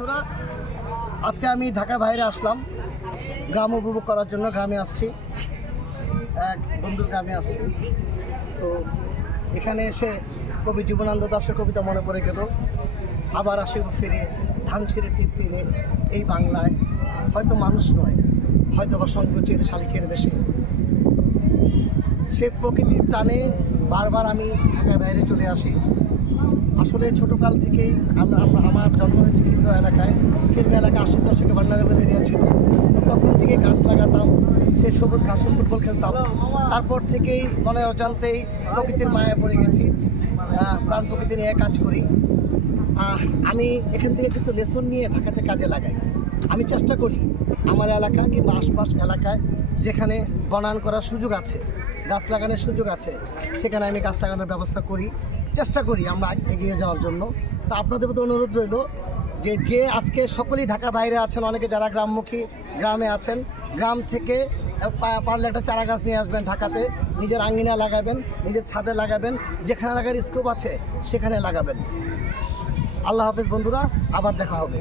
বন্ধুরা, আজকে আমি ঢাকার বাইরে আসলাম। গ্রাম উপভোগ করার জন্য গ্রামে আসছি। এক বন্ধুর গ্রামে আসছি। তো এখানে এসে কবি জীবনানন্দ দাসের কবিতা মনে পড়ে গেল। আবার আসিব ফিরে ধান ছিঁড়ে তীর তীরে এই বাংলায়। হয়তো মানুষ নয় হয়তো বা সংকোচের শালিকের বেশি। সে প্রকৃতির টানে বারবার আমি ঢাকার বাইরে চলে আসি। আসলে ছোটোকাল থেকেই আমরা আমরা জন্ম হয়েছে খিলগাঁও এলাকায়। খিলগাঁও এলাকা আশি দশকে ভান্ডারেবল এরিয়া ছিল। তখন থেকে গাছ লাগাতাম, সে সবুজ ঘাসে ফুটবল খেলতাম। তারপর থেকেই মনে অজান্তেই প্রকৃতির মায়া পড়ে গেছি। প্রাণ প্রকৃতি নিয়ে কাজ করি। আমি এখান থেকে কিছু লেসন নিয়ে ঢাকাতে কাজে লাগাই। আমি চেষ্টা করি আমার এলাকা কিংবা আশপাশ এলাকায় যেখানে বনায়ন করার সুযোগ আছে, গাছ লাগানোর সুযোগ আছে, সেখানে আমি গাছ লাগানোর ব্যবস্থা করি। চেষ্টা করি আমরা এগিয়ে যাওয়ার জন্য। তা আপনাদের প্রতি অনুরোধ রইল যে যে আজকে সকলেই ঢাকার বাইরে আছেন, অনেকে যারা গ্রামমুখী গ্রামে আছেন, গ্রাম থেকে পারলে একটা চারা গাছ নিয়ে আসবেন ঢাকাতে, নিজের আঙ্গিনা লাগাবেন, নিজের ছাদে লাগাবেন, যেখানে লাগার স্কোপ আছে সেখানে লাগাবেন। আল্লাহ হাফিজ বন্ধুরা, আবার দেখা হবে।